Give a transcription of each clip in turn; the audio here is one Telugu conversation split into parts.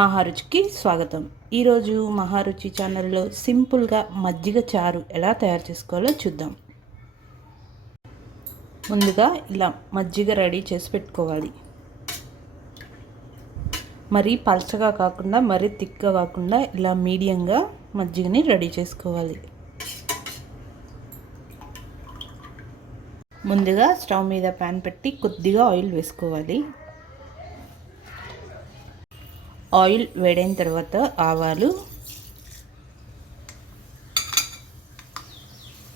మహారుచికి స్వాగతం. ఈరోజు మహారుచి ఛానల్లో సింపుల్గా మజ్జిగ చారు ఎలా తయారు చేసుకోవాలో చూద్దాం. ముందుగా ఇలా మజ్జిగ రెడీ చేసి పెట్టుకోవాలి. మరీ పల్చగా కాకుండా మరీ థిక్గా కాకుండా ఇలా మీడియంగా మజ్జిగని రెడీ చేసుకోవాలి. ముందుగా స్టవ్ మీద ప్యాన్ పెట్టి కొద్దిగా ఆయిల్ వేసుకోవాలి. ఆయిల్ వేడైన తర్వాత ఆవాలు,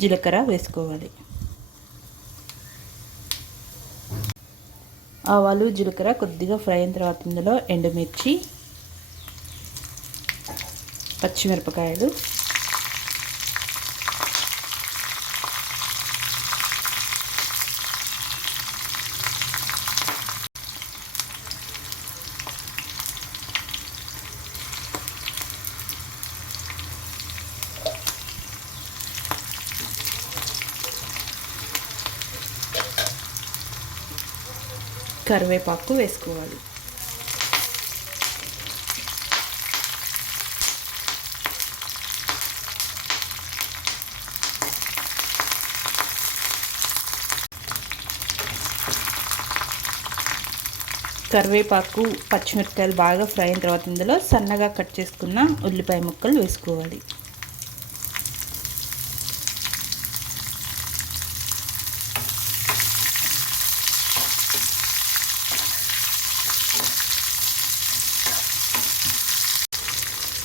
జీలకర్ర వేసుకోవాలి. ఆవాలు జీలకర్ర కొద్దిగా ఫ్రై అయిన తర్వాత ఇందులో ఎండుమిర్చి, పచ్చిమిరపకాయలు, కరివేపాకు వేసుకోవాలి. కరివేపాకు పచ్చిమిరపకాయలు బాగా ఫ్రై అయిన తర్వాత ఇందులో సన్నగా కట్ చేసుకున్న ఉల్లిపాయ ముక్కలు వేసుకోవాలి.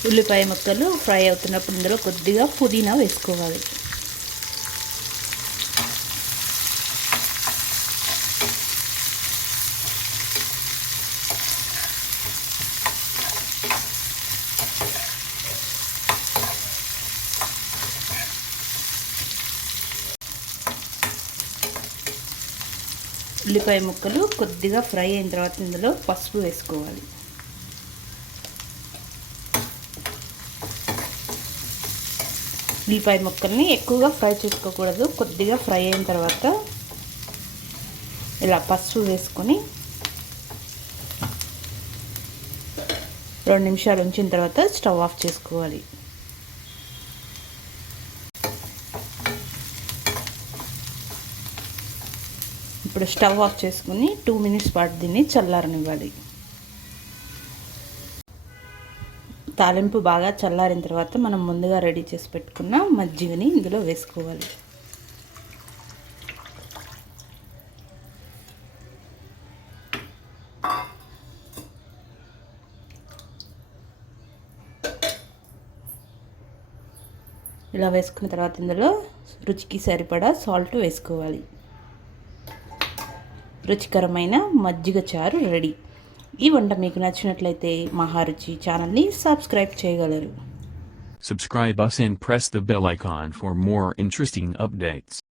ఉల్లిపాయ ముక్కలు ఫ్రై అవుతున్నప్పుడు ఇందులో కొద్దిగా పుదీనా వేసుకోవాలి. ఉల్లిపాయ ముక్కలు కొద్దిగా ఫ్రై అయిన తర్వాత ఇందులో పసుపు వేసుకోవాలి. ఉల్లిపాయ ముక్కల్ని ఎక్కువగా ఫ్రై చేసుకోకూడదు. కొద్దిగా ఫ్రై అయిన తర్వాత ఇలా పసుపు వేసుకొని 2 నిమిషాలు ఉంచిన తర్వాత స్టవ్ ఆఫ్ చేసుకోవాలి. ఇప్పుడు స్టవ్ ఆఫ్ చేసుకుని 2 మినిట్స్ పాటు దీన్ని చల్లారనివ్వాలి. తాలింపు బాగా చల్లారిన తర్వాత మనం ముందుగా రెడీ చేసి పెట్టుకున్న మజ్జిగని ఇందులో వేసుకోవాలి. ఇలా వేసుకున్న తర్వాత ఇందులో రుచికి సరిపడా సాల్ట్ వేసుకోవాలి. రుచికరమైన మజ్జిగ చారు రెడీ. ఈ వంట మీకు నచ్చినట్లయితే మహారుచి ఛానల్ని సబ్స్క్రైబ్ చేయగలరు. Subscribe us and press the bell icon for more interesting updates.